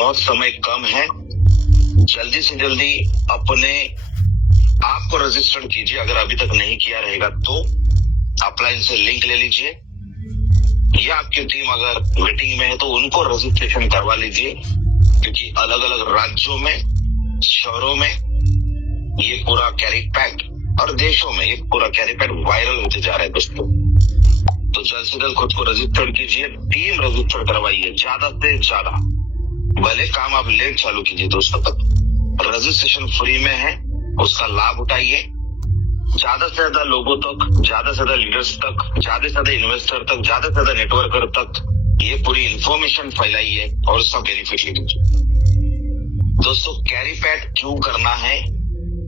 बहुत समय कम है, जल्दी से जल्दी अपने आप को रजिस्टर कीजिए। अगर अभी तक नहीं किया रहेगा तो अपलाइन से लिंक ले लीजिए, या आपकी टीम अगर वेटिंग में है तो उनको रजिस्ट्रेशन करवा लीजिए, क्योंकि अलग अलग राज्यों में, शहरों में ये पूरा कैरी पैक और देशों में ये पूरा कैरी पैक वायरल होते जा रहा है दोस्तों। तो जल्द से जल्द खुद को रजिस्टर कीजिए, टीम रजिस्टर करवाइए ज्यादा से ज्यादा। भले काम आप लेट चालू कीजिए दोस्तों, तक रजिस्ट्रेशन फ्री में है, उसका लाभ उठाइए। ज्यादा से ज्यादा लोगों तक, ज्यादा से ज्यादा लीडर्स तक, ज्यादा से ज्यादा इन्वेस्टर तक, ज्यादा से ज्यादा नेटवर्कर तक ये पूरी इंफॉर्मेशन फैलाइए और उसका बेनिफिट लीजिए। दोस्तों, कैरी पैक क्यों करना है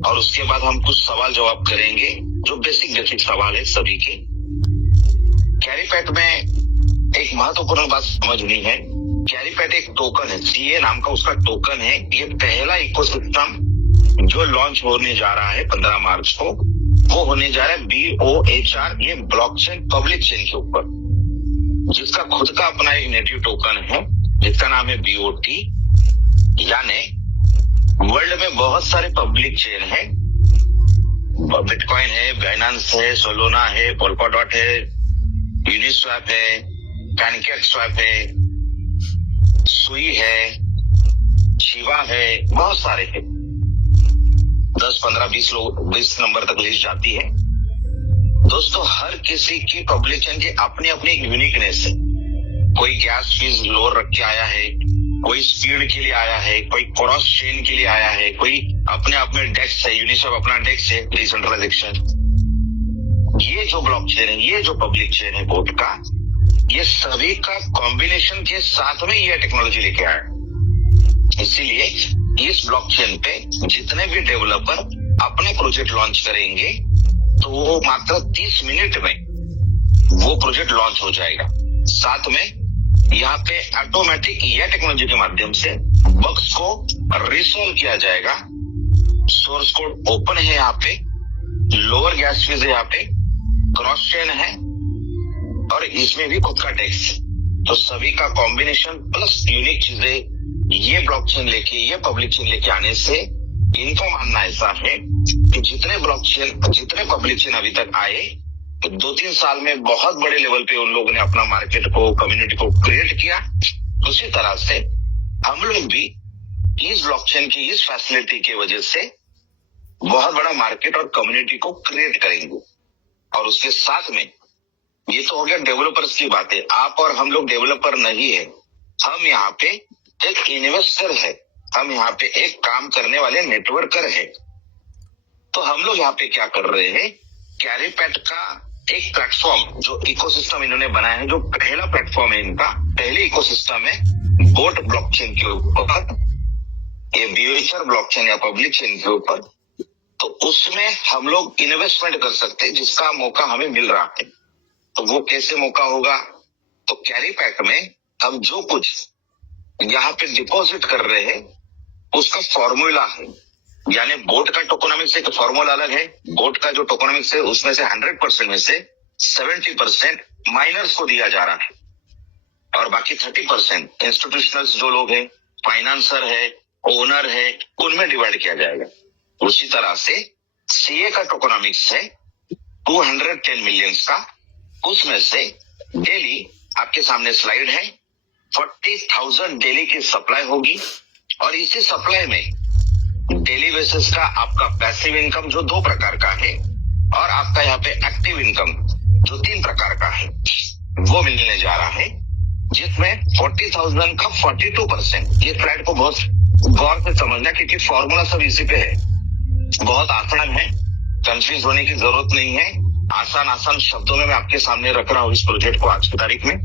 और उसके बाद हम कुछ सवाल जवाब करेंगे जो बेसिक सवाल है सभी के। कैरी पैक में एक महत्वपूर्ण बात समझनी है, कैरी पैक एक टोकन है, CA नाम का उसका टोकन है। ये पहला इकोसिस्टम जो लॉन्च होने जा रहा है 15 मार्च को, वो होने जा रहा है BOHR, ये ब्लॉकचेन पब्लिक चेन के ऊपर, जिसका खुद का अपना एक नेटिव टोकन है जिसका नाम है BOT। यानी वर्ल्ड में बहुत सारे पब्लिक चेन है, बिटकॉइन है, बाइनेंस है, सोलोना है, पोल्काडॉट है, यूनिस्वैप है, पैनकेकस्वैप है, सुई है, शिवा है, बहुत सारे हैं। 10, 15, 20 नंबर तक लिस्ट जाती है। दोस्तों, हर किसी की पब्लिक चेन की अपनी अपनी एक यूनिकनेस है। कोई गैस फीस लोअर रख के आया है, कोई स्पीड के लिए आया है, कोई क्रॉस चेन के लिए आया है, कोई अपने आप में डेक्स है, यूनिस्वैप अपना डेक्स है, डिसेंट्रलाइजेशन। ये जो ब्लॉकचेन है, ये जो पब्लिक चेन है बोट का, ये सभी का कॉम्बिनेशन के साथ में ये टेक्नोलॉजी लेके आया। इसीलिए इस ब्लॉकचेन पे जितने भी डेवलपर अपने प्रोजेक्ट लॉन्च करेंगे तो वो मात्र 30 मिनट में वो प्रोजेक्ट लॉन्च हो जाएगा। साथ में यहाँ पे ऑटोमेटिक यह टेक्नोलॉजी के माध्यम से बग्स को रिसॉल्व किया जाएगा। सोर्स कोड ओपन है, यहाँ पे लोअर गैस फीस है, यहाँ पे क्रॉस चेन है और इसमें भी खुद का टैक्स। तो सभी का कॉम्बिनेशन प्लस यूनिक चीजें ये ब्लॉकचेन लेके, ये पब्लिक चेन लेके आने से इनका मानना ऐसा है कि जितने पब्लिक चेन अभी तक आए, तो 2-3 साल में बहुत बड़े लेवल पे उन लोगों ने अपना मार्केट को, कम्युनिटी को क्रिएट किया। उसी तरह से हम लोग भी इस ब्लॉकचेन की इस फैसिलिटी की वजह से बहुत बड़ा मार्केट और कम्युनिटी को क्रिएट करेंगे। और उसके साथ में ये तो हो गया डेवलपर्स की बातें। आप और हम लोग डेवलपर नहीं है, हम यहाँ पे एक इन्वेस्टर है, हम यहाँ पे एक काम करने वाले नेटवर्कर है। तो हम लोग यहाँ पे क्या कर रहे हैं, कैरी पैक का एक प्लेटफॉर्म जो इकोसिस्टम इन्होंने बनाया है, जो पहला प्लेटफॉर्म है इनका, पहले इकोसिस्टम है बोट ब्लॉकचेन के ऊपर, ये BOHR ब्लॉकचेन या पब्लिक चेन के ऊपर। तो उसमें हम लोग इन्वेस्टमेंट कर सकते हैं, जिसका मौका हमें मिल रहा है। तो वो कैसे मौका होगा, तो कैरी पैक में हम जो कुछ यहाँ पे डिपॉजिट कर रहे हैं उसका फॉर्मूला है। यानी बोट का टोकोनॉमिक्स एक फॉर्मूला अलग है। बोट का जो टोकोनॉमिक्स है उसमें से 100% में से 70% माइनर्स को दिया जा रहा है और बाकी 30% इंस्टीट्यूशनल्स जो लोग हैं, फाइनेंसर है, ओनर है, उनमें डिवाइड किया जाएगा। उसी तरह से CA का टोकोनॉमिक्स है 210 मिलियन का, उसमें से डेली आपके सामने स्लाइड है 40,000 डेली की सप्लाई होगी। और इसी सप्लाई में डेली बेसिस का आपका पैसिव इनकम जो 2 प्रकार का है और आपका यहाँ पे एक्टिव इनकम जो 3 प्रकार का है वो मिलने जा रहा है, जिसमें 40,000 का 42%। ये फ्लैट को बहुत गौर से समझना, क्योंकि फॉर्मूला सब इसी पे है, बहुत आसान है, कंफ्यूज होने की जरूरत नहीं है। आसान शब्दों में मैं आपके सामने रख रहा हूँ इस प्रोजेक्ट को। आज की तारीख में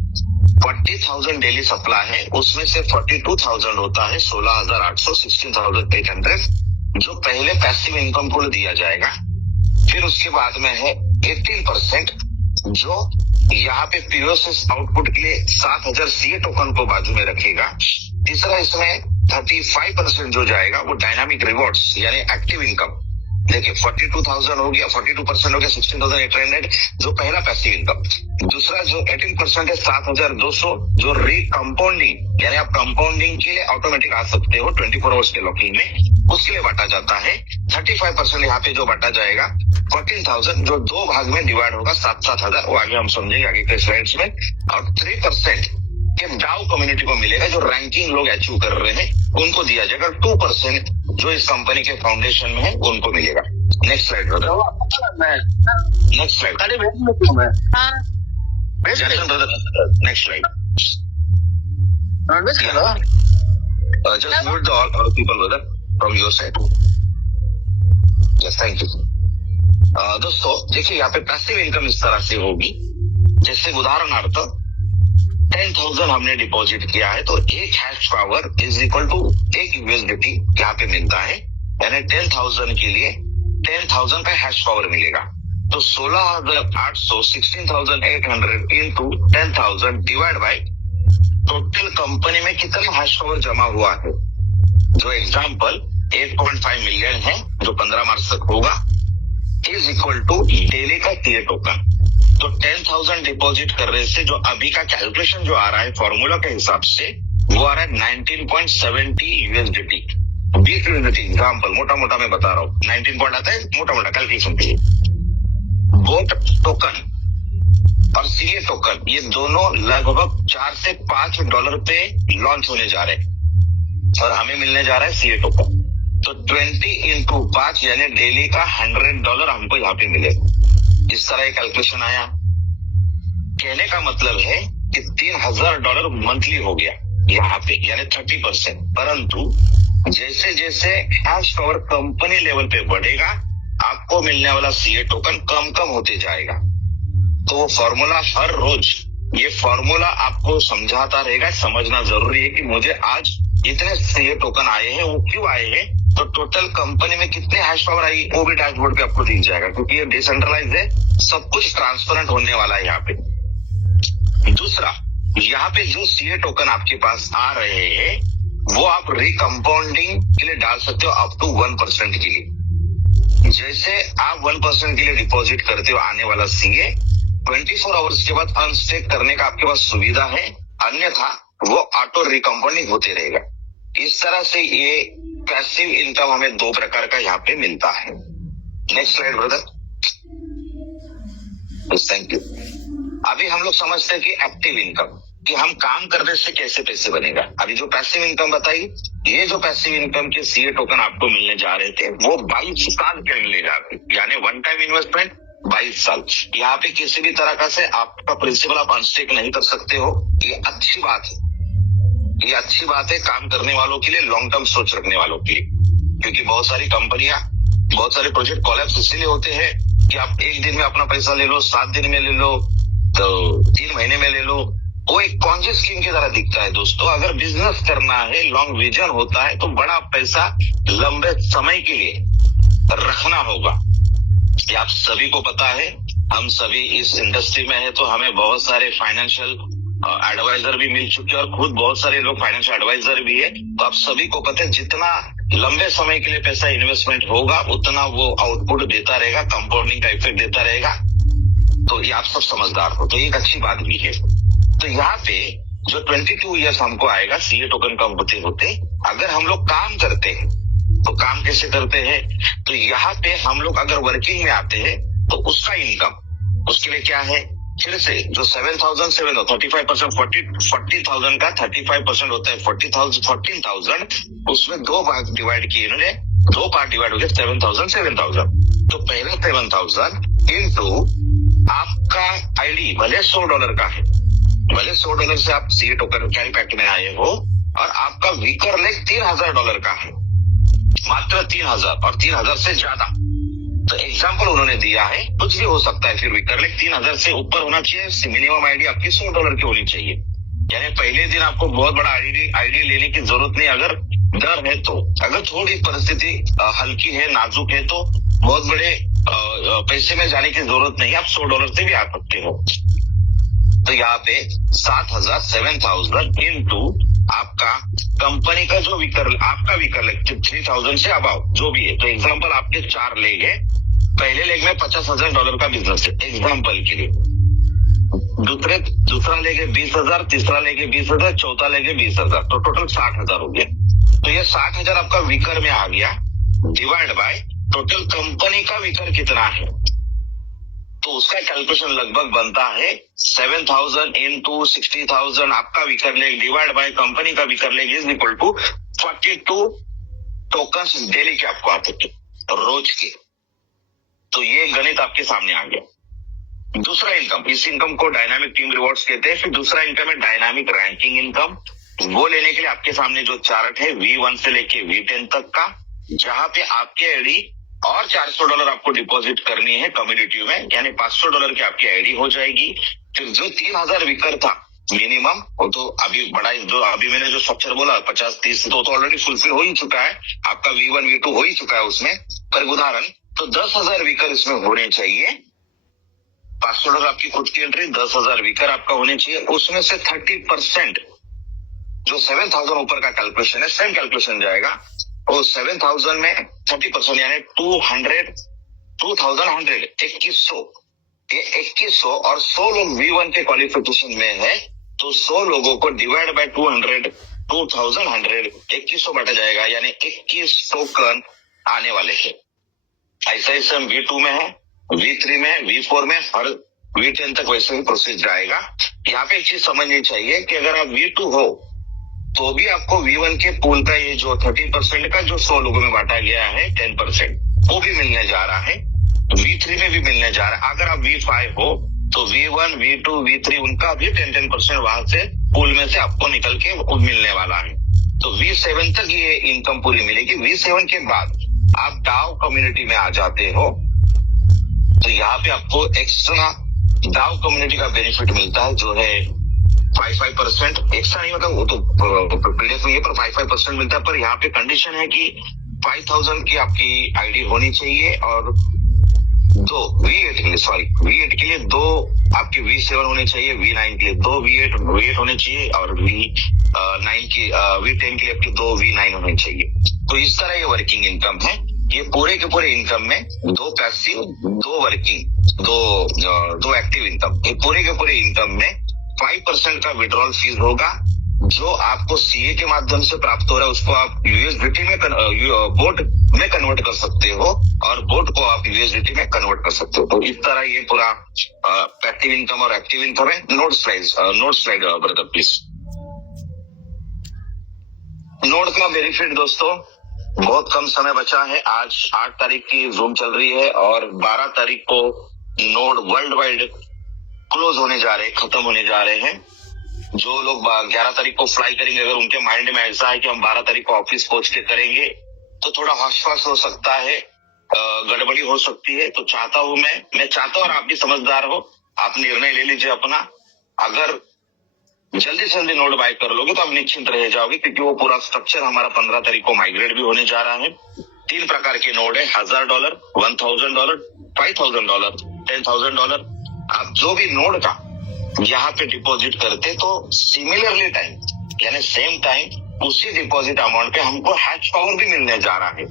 40,000 डेली सप्लाई है, उसमें से 42,000 होता है 16,800, 16,800 जो पहले पैसिव इनकम को दिया जाएगा। फिर उसके बाद में है 18% जो यहाँ पे पीओएस आउटपुट के लिए 7,000 CA टोकन को बाजू में रखेगा। तीसरा इसमें 35% जो जाएगा वो डायनामिक रिवॉर्ड्स यानी एक्टिव इनकम, देखिए 42,000 हो गया, 42% हो गया 16,800 जो पहला पैसिव इनकम। दूसरा जो 18% है 7,200 जो रिकम्पाउंडिंग, यानी आप कंपाउंडिंग के लिए ऑटोमेटिक आ सकते हो 24 आवर्स के लॉकिंग में, उसके लिए बांटा जाता है। 35% यहाँ पे जो बांटा जाएगा 14,000 जो दो भाग में डिवाइड होगा 7,000, वो आगे हम समझेंगे आगे के स्लाइड्स में। और 3% के डाउ कम्युनिटी को मिलेगा, जो रैंकिंग लोग अचीव कर रहे हैं उनको दिया जाएगा। 2% जो इस कंपनी के फाउंडेशन में है उनको मिलेगा। Next slide brother, next slide, next slide. Just mute the all people brother from your side. Yes, thank you. दोस्तों देखिए यहाँ पे पैसिव इनकम इस तरह से होगी, जैसे उदाहरणार्थ 10,000 हमने डिपॉजिट किया है तो एक hash power is equal to एक यूएसडीटी यहाँ पे मिलता है, यानी 10,000 के लिए 10,000 का हैश पावर मिलेगा। तो 16,800 16,800 into 10,000 divide by total company में कितना हैश पावर जमा हुआ है। जो एग्जाम्पल 8.5 मिलियन है जो 15 मार्च तक होगा, इज इक्वल टू डेली का टीए टोकन। तो 10,000 डिपॉजिट करने से जो अभी का कैलकुलेशन जो आ रहा है फॉर्मूला के हिसाब से वो आ रहा है 19.70 यूएसडीटी। 20 यूएसडीटी एग्जाम्पल मोटा मोटा मैं बता रहा हूँ, 19 पॉइंट आता है मोटा मोटा कैलकुलेशन के लिए। बोट टोकन और सीए टोकन ये दोनों लगभग 4 से 5 डॉलर पे लॉन्च होने जा रहे हैं और हमें मिलने जा रहा है सीए टोकन। तो 20 इंटू 5 यानी डेली का $100 हमको यहाँ पे मिलेगा। इस तरह कैलकुलेशन आया। कहने का मतलब है कि $3,000 मंथली हो गया यहाँ पे, यानी 30%। परंतु जैसे जैसे हैश पावर कंपनी लेवल पे बढ़ेगा आपको मिलने वाला सीए टोकन कम कम होते जाएगा। तो वो फॉर्मूला हर रोज ये फॉर्मूला आपको समझाता रहेगा। समझना जरूरी है कि मुझे आज इतने सीए टोकन आए हैं, वो क्यों आए हैं, तो टोटल कंपनी में कितने हैश पावर आई वो भी डैशबोर्ड पे आपको दिख जाएगा, क्योंकि ये डिसेंट्रलाइज है, सब कुछ ट्रांसपेरेंट होने वाला है यहाँ पे। दूसरा, यहाँ पे जो सीए टोकन आपके पास आ रहे हैं वो आप रिकम्पाउंडिंग के लिए डाल सकते हो अप टू 1% के लिए। जैसे आप 1% के लिए डिपॉजिट करते हो आने वाला सीए 24 आवर्स के बाद अनस्टेक करने का आपके पास सुविधा है, अन्यथा वो ऑटो रिकम्पाउंडिंग होते रहेगा। इस तरह से ये पैसिव इनकम हमें दो प्रकार का यहाँ पे मिलता है। Next slide brother. Thank you. अभी हम लोग समझते हैं कि एक्टिव इनकम, कि हम काम करने से कैसे पैसे बनेगा। अभी जो पैसिव इनकम बताई, ये जो पैसिव इनकम के सीए टोकन आपको मिलने जा रहे थे वो 22 साल के मिलने जा रहे, यानी वन टाइम इन्वेस्टमेंट 22 साल। यहाँ पे किसी भी तरह का से आपका प्रिंसिपल आप अनस्टेक नहीं कर सकते हो। ये अच्छी बात है, ये अच्छी बात है काम करने वालों के लिए, लॉन्ग टर्म सोच रखने वालों के लिए, क्योंकि बहुत सारी कंपनियां, बहुत सारे प्रोजेक्ट कोलैप्स इसीलिए होते हैं कि आप एक दिन में अपना पैसा ले लो, 7 दिन में ले लो, तो 3 महीने में ले लो। वो एक कॉन्जी स्कीम की तरह दिखता है दोस्तों। अगर बिजनेस करना है, लॉन्ग विजन होता है, तो बड़ा पैसा लंबे समय के लिए रखना होगा। ये आप सभी को पता है, हम सभी इस इंडस्ट्री में है तो हमें बहुत सारे फाइनेंशियल एडवाइजर भी मिल चुके हैं और खुद बहुत सारे लोग फाइनेंशियल एडवाइजर भी है। तो आप सभी को पता है जितना लंबे समय के लिए पैसा इन्वेस्टमेंट होगा उतना वो आउटपुट देता रहेगा, कंपाउंडिंग का इफेक्ट देता रहेगा। तो ये आप सब समझदार हो, तो एक अच्छी बात भी है। तो यहाँ पे जो 22 ईयर्स हमको आएगा सीए टोकन कम होते होते, अगर हम लोग काम करते हैं तो काम कैसे करते हैं, तो यहाँ पे हम लोग अगर वर्किंग में आते हैं तो उसका इनकम, उसके लिए क्या है, फिर से जो 7,700 35% 40,000 का 35% होता है 14,000, उसमें दो भाग डिवाइड किए इन्होंने, दो पार्ट डिवाइड हो गया 7,000। तो पहले 7,000 इंटू आपका आईडी भले $100 का है, भले $100 से आप सीए टोकन कैरी पैक में आए हो, और आपका वीकर लेग $3,000 का है, मात्र 3,000 और 3,000 से ज्यादा। तो एग्जाम्पल उन्होंने दिया है, कुछ भी हो सकता है, फिर भी कर ले 3,000 से ऊपर होना चाहिए, मिनिमम आईडी आपकी $100 की होनी चाहिए। यानी पहले दिन आपको बहुत बड़ा आईडी लेने की जरूरत नहीं, अगर डर है तो, अगर थोड़ी परिस्थिति हल्की है, नाजुक है, तो बहुत बड़े पैसे में जाने की जरूरत नहीं, आप $100 से भी आ सकते हो। तो यहाँ पे 7,000 इंटू आपका कंपनी का जो वीकर, आपका वीकर लेग 3000 से अबाव जो भी है, तो एग्जांपल आपके 4 लेग है, पहले लेग में $50,000 का बिजनेस है एग्जांपल के लिए, दूसरा लेग है 20,000, तीसरा लेग है 20,000, चौथा लेग है 20,000, तो टोटल 60,000 हो गया। तो ये 60,000 आपका वीकर में आ गया, डिवाइड बाय टोटल कंपनी का वीकर कितना है, तो उसका कैलकुलेशन लगभग बनता है 7,000 इंटू 60,000 आपका weaker leg divide by company का weaker leg is equal to 42 tokens daily के आपको आते थे रोज के। तो ये गणित आपके सामने आ गया। दूसरा इनकम, इस इनकम को डायनामिक टीम रिवॉर्ड्स कहते हैं। फिर दूसरा इनकम है डायनामिक रैंकिंग इनकम। वो लेने के लिए आपके सामने जो चार्ट है V1 से लेके V10 तक का, जहां पे आपकी आईडी और $400 आपको डिपॉजिट करनी है कम्युनिटी में, यानी $500 की आपकी आईडी हो जाएगी। फिर जो 3,000 विकर था मिनिमम, वो तो अभी बड़ा, जो अभी मैंने जो स्ट्रक्चर बोला 50-30 तो ऑलरेडी फुलफिल हो ही चुका है, आपका V1 V2 हो ही चुका है उसमें। पर उदाहरण तो 10,000 विकर इसमें होने चाहिए। $500 आपकी खुद की एंट्री, 10,000 विकर आपका होने चाहिए। उसमें से 30% जो 7,000 ऊपर का कैलकुलेशन है, सेम कैलकुलेशन जाएगा। और 7,000 में 30% यानी 2100 ये 2100 और 100 लोग V1 के क्वालिफिकेशन में है, तो 100 लोगों को डिवाइड बाय 2100 2100 बांटा जाएगा, यानी 21 टोकन आने वाले हैं। ऐसा ही सेम V2 में है, V3 में है, V4 में और V10 तक वैसे ही प्रोसेस जाएगा। यहाँ पे एक चीज समझनी चाहिए कि अगर आप V2 हो तो भी आपको V1 के पूल का ये जो 30% का जो 100 लोगों में बांटा गया है 10%, वो भी मिलने जा रहा है। V3 में भी मिलने जा रहा है। अगर आप V5 हो तो V1, V2, V3 उनका भी 10% वहां से पूल में से आपको निकल के मिलने वाला है। तो V7 तक ये इनकम पूरी मिलेगी। V7 के बाद आप डाउ कम्युनिटी में आ जाते हो, तो यहाँ पे आपको एक्स्ट्रा डाउ कम्युनिटी का बेनिफिट मिलता है, जो है 5% एक्स्ट्रा नहीं, मतलब वो तो पीडीएफ में ये पर 5% मिलता है। पर यहाँ पे कंडीशन है कि 5,000 की आपकी आईडी होनी चाहिए और V8 के लिए 2 आपके V7 होने चाहिए, V9 के लिए 2 V8 होने चाहिए और V10 के लिए आपके 2 V9 होने चाहिए। तो इस तरह ये वर्किंग इनकम है। ये पूरे के पूरे इनकम में 2 पैसिव, 2 वर्किंग, 2 एक्टिव इनकम। ये पूरे के पूरे इनकम में 5% का विड्रॉल फीस होगा, जो आपको सीए के माध्यम से प्राप्त हो रहा है, उसको आप यूएसडीटी में बोट में कन्वर्ट कर सकते हो और बोट को आप यूएसडीटी में कन्वर्ट कर सकते हो। तो इस तरह ये पूरा पैसिव इनकम और एक्टिव इनकम है। Note slide brother please. Node का बेनिफिट दोस्तों, बहुत कम समय बचा है। आज 8 तारीख की जूम चल रही है और 12 तारीख को नोड वर्ल्ड वाइड क्लोज होने जा रहे हैं, खत्म होने जा रहे हैं। जो लोग 11 तारीख को फ्लाई करेंगे, अगर उनके माइंड में ऐसा है कि हम 12 तारीख को ऑफिस पहुंच के करेंगे, तो थोड़ा हौसफास हो सकता है, गड़बड़ी हो सकती है। तो चाहता हूं मैं चाहता हूं और आप भी समझदार हो, आप निर्णय ले लीजिए अपना। अगर जल्दी से जल्दी नोड बाय कर लोगे तो आप निश्चिंत रह जाओगे, क्योंकि वो पूरा स्ट्रक्चर हमारा 15 तारीख को माइग्रेट भी होने जा रहा है। 3 प्रकार के नोड है, $1,000, $1,000, $5,000, $10,000। आप जो भी नोड का यहाँ पे डिपॉजिट करते तो सिमिलरली टाइम यानी सेम टाइम उसी डिपॉजिट अमाउंट पे हमको हैश पावर भी मिलने जा रहा है।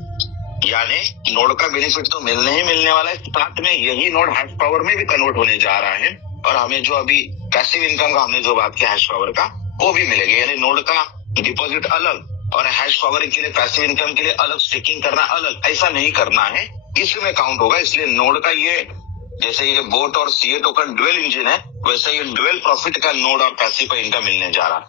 यानी नोड का बेनिफिट तो मिलने ही मिलने वाला है, साथ में यही नोड हैश पावर में भी कन्वर्ट होने जा रहा है। और हमें जो अभी पैसिव इनकम का हमने जो बात किया हैश पावर का, वो भी मिलेगा। यानी नोड का डिपॉजिट अलग और हैश पावर के लिए, पैसिव इनकम के लिए अलग स्टेकिंग करना अलग, ऐसा नहीं करना है, इसमें काउंट होगा। इसलिए नोड का ये, जैसे ये बोट और सीए टोकन ड्यूअल इंजन है, वैसे ये ड्यूअल प्रॉफिट का नोड और पैसिव का इनकम मिलने जा रहा है।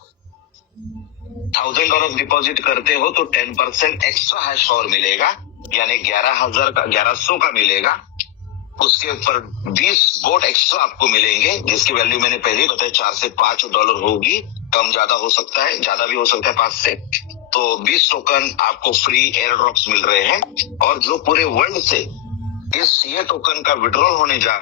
$1,000 डिपॉजिट करते हो तो 10% एक्स्ट्रा हैश पावर मिलेगा, यानी 1100 का मिलेगा। उसके ऊपर 20 बोट एक्स्ट्रा आपको मिलेंगे, जिसकी वैल्यू मैंने पहले ही बताया $4 से $5 होगी। कम ज्यादा हो सकता है, ज्यादा भी हो सकता है 5 से। तो 20 टोकन आपको फ्री एयर ड्रॉप्स मिल रहे हैं। और जो पूरे वर्ल्ड से इस सीए टोकन का विड्रॉल होने जा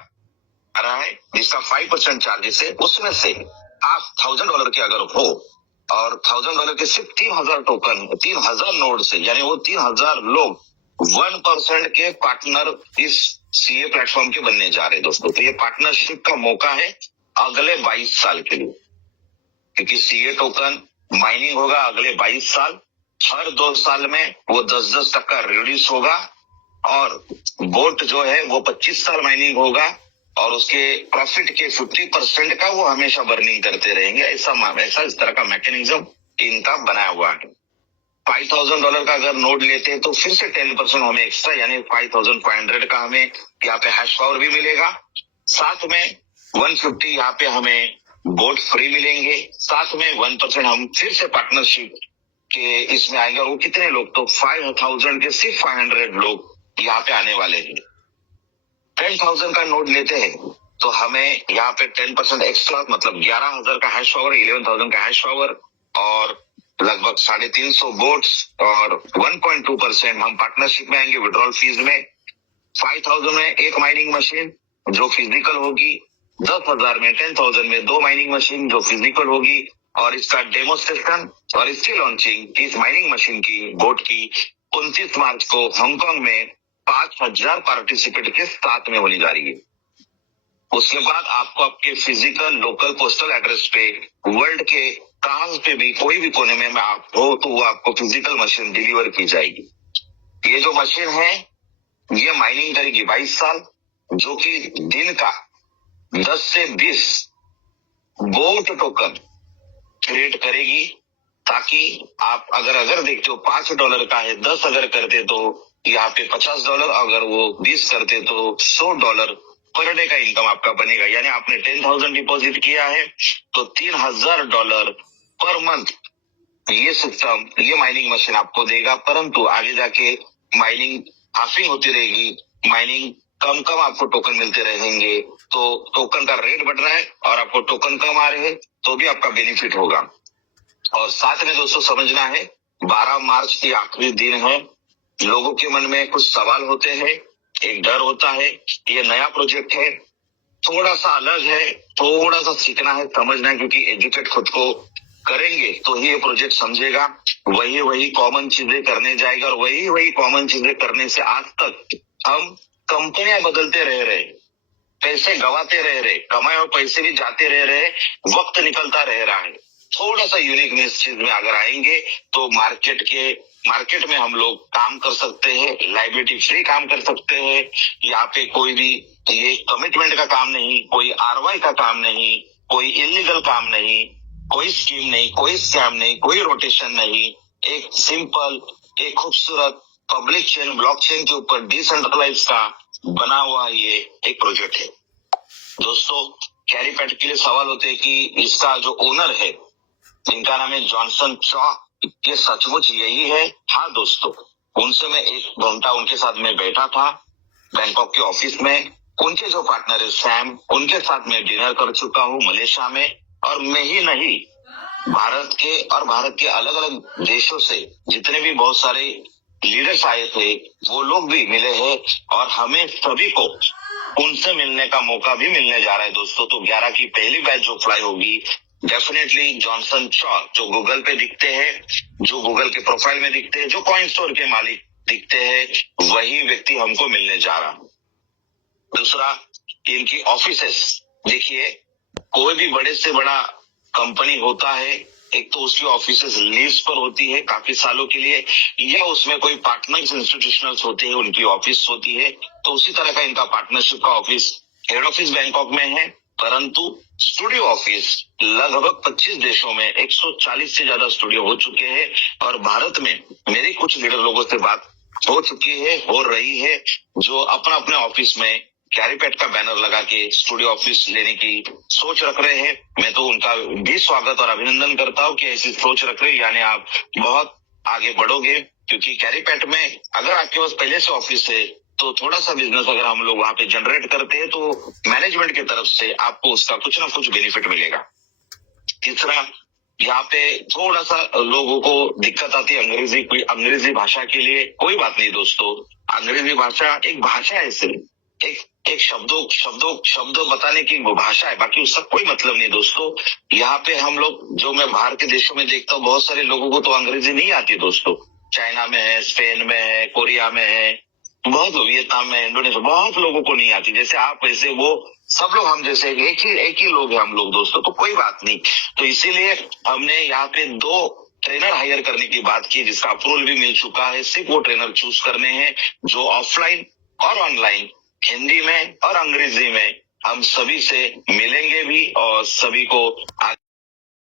रहा है, जिसका 5% चार्जेस है, उसमें से आप $1,000 के अगर हो और $1,000 के सिर्फ 3,000 टोकन, 3,000 नोड से, यानी वो 3,000 लोग 1% के पार्टनर इस सीए प्लेटफॉर्म के बनने जा रहे हैं दोस्तों। तो ये पार्टनरशिप का मौका है अगले 22 साल के लिए, क्योंकि सीए टोकन माइनिंग होगा अगले 22 साल, हर 2 साल में वो 10-10% रिड्यूस होगा, और बोट जो है वो 25 साल माइनिंग होगा, और उसके प्रॉफिट के 50% का वो हमेशा बर्निंग करते रहेंगे। ऐसा इस तरह का मैकेनिज्म इनका बनाया हुआ है। $5,000 का अगर नोट लेते हैं तो फिर से 10% हमें एक्स्ट्रा, यानी 5,500 का हमें यहाँ पे हैश पावर भी मिलेगा। साथ में 150 यहाँ पे हमें बोट फ्री मिलेंगे। साथ में 1% हम फिर से पार्टनरशिप के इसमें आएंगे, और वो कितने लोग, तो 5,000 के सिर्फ 500 लोग यहाँ पे आने वाले हैं। 10,000 का नोट लेते हैं तो हमें यहाँ पे 10% एक्स्ट्रा, मतलब 11,000 का हैश पावर, 11,000 का हैश पावर, और लगभग 350 बोट्स, और 1.2% हम पार्टनरशिप में आएंगे विड्रॉल फीस में। 5,000 में एक माइनिंग मशीन जो फिजिकल होगी, 10,000 में 10,000 में 2 माइनिंग मशीन जो फिजिकल होगी, और इसका डेमोस्ट्रेशन और इसकी लॉन्चिंग इस माइनिंग मशीन की, बोट की 29 मार्च को हांगकांग में 5,000 पार्टिसिपेंट के साथ में होने जा रही है। उसके बाद आपको आपके फिजिकल लोकल पोस्टल एड्रेस पे वर्ल्ड के कहां पे भी, कोई भी कोने में आप हो, तो वो आपको फिजिकल मशीन डिलीवर की जाएगी। ये जो मशीन है ये माइनिंग करेगी 22 साल, जो कि दिन का 10 से 20 बोट टोकन क्रिएट करेगी, ताकि आप अगर देखते हो $5 का है, 10 अगर करते तो यहाँ पे $50, अगर वो 20 करते तो $100 पर डे का इनकम आपका बनेगा। यानी आपने 10,000 डिपॉजिट किया है तो $3,000 पर मंथ ये सिस्टम, ये माइनिंग मशीन आपको देगा। परंतु आगे जाके माइनिंग हाफिंग होती रहेगी, माइनिंग कम आपको टोकन मिलते रहेंगे, तो टोकन का रेट बढ़ रहा है और आपको टोकन कम आ रहे हैं तो भी आपका बेनिफिट होगा। और साथ में दोस्तों समझना है, 12 मार्च की आखिरी दिन है। लोगों के मन में कुछ सवाल होते हैं, एक डर होता है। ये नया प्रोजेक्ट है, थोड़ा सा अलग है, थोड़ा सा सीखना है, समझना है, क्योंकि एजुकेट खुद को करेंगे तो ही ये प्रोजेक्ट समझेगा। वही कॉमन चीजें करने जाएगा, और वही कॉमन चीजें करने से आज तक हम कंपनियां बदलते रह रहे, पैसे गवाते रह रहे, कमाए हुए पैसे भी जाते रह रहे, वक्त निकलता रह रहा है। थोड़ा सा यूनिकनेस चीज में अगर आएंगे तो मार्केट में हम लोग काम कर सकते हैं, लाइबिलिटी फ्री काम कर सकते हैं। यहाँ पे कोई भी ये कमिटमेंट का काम नहीं, कोई आरवाई का काम नहीं, कोई इलीगल काम नहीं, कोई स्कीम नहीं, कोई स्कैम नहीं, कोई रोटेशन नहीं। एक सिंपल, एक खूबसूरत पब्लिक चेन, ब्लॉकचेन के ऊपर डिसेंट्रलाइज का बना हुआ ये एक प्रोजेक्ट है। दोस्तों कैरीपेट के लिए सवाल होते हैं कि इसका जो ओनर है, जिनका नाम है जॉनसन चॉ, ये सचमुच यही है? हाँ दोस्तों, उनसे मैं 1 घंटा उनके साथ में बैठा था बैंकॉक के ऑफिस में। उनके जो पार्टनर है सैम, उनके साथ में डिनर कर चुका हूँ मलेशिया में। और मैं ही नहीं, भारत के अलग अलग देशों से जितने भी बहुत सारे लीडर्स आए थे वो लोग भी मिले हैं, और हमें सभी को उनसे मिलने का मौका भी मिलने जा रहा है दोस्तों। तो 11 की पहली बैच जो फ्लाई होगी, डेफिनेटली जॉनसन चॉ जो गूगल पे दिखते हैं, जो गूगल के प्रोफाइल में दिखते हैं, जो कॉइन स्टोर के मालिक दिखते हैं, वही व्यक्ति हमको मिलने जा रहा। दूसरा, इनकी ऑफिसेस देखिए, कोई भी बड़े से बड़ा कंपनी होता है, एक तो उसकी ऑफिसेस लीज पर होती है काफी सालों के लिए, या उसमें कोई पार्टनर्स इंस्टीट्यूशनल्स होते हैं, उनकी ऑफिस होती है। तो उसी तरह का इनका पार्टनरशिप का ऑफिस, हेड ऑफिस बैंकॉक में है, परंतु स्टूडियो ऑफिस लगभग 25 देशों में 140 से ज्यादा स्टूडियो हो चुके हैं। और भारत में मेरी कुछ लीडर लोगों से बात हो चुकी है, हो रही है, जो अपना अपने ऑफिस में कैरीपेट का बैनर लगा के स्टूडियो ऑफिस लेने की सोच रख रहे हैं। मैं तो उनका भी स्वागत और अभिनंदन करता हूँ कि ऐसी सोच रख रहे हैं, यानी आप बहुत आगे बढ़ोगे। क्योंकि कैरीपेट में अगर आपके पास पहले से ऑफिस है तो थोड़ा सा बिजनेस अगर हम लोग वहां पे जनरेट करते हैं तो मैनेजमेंट की तरफ से आपको उसका कुछ ना कुछ बेनिफिट मिलेगा। तीसरा, यहाँ पे थोड़ा सा लोगों को दिक्कत आती है अंग्रेजी भाषा के लिए। कोई बात नहीं दोस्तों, अंग्रेजी भाषा एक भाषा है, सिर्फ एक शब्दों बताने की वो भाषा है, बाकी उसका कोई मतलब नहीं दोस्तों। यहाँ पे हम लोग, जो मैं बाहर के देशों में देखता हूँ, बहुत सारे लोगों को तो अंग्रेजी नहीं आती दोस्तों। चाइना में है, स्पेन में है, कोरिया में है, बहुत वियतनाम में, इंडोनेशिया, बहुत लोगों को नहीं आती, जैसे आप वैसे वो सब लोग हम जैसे एक ही लोग हैं हम लोग दोस्तों, तो कोई बात नहीं। तो इसीलिए हमने यहाँ पे 2 ट्रेनर हायर करने की बात की, जिसका अप्रूवल भी मिल चुका है। सिर्फ वो ट्रेनर चूज करने हैं जो ऑफलाइन और ऑनलाइन, हिंदी में और अंग्रेजी में हम सभी से मिलेंगे भी और सभी को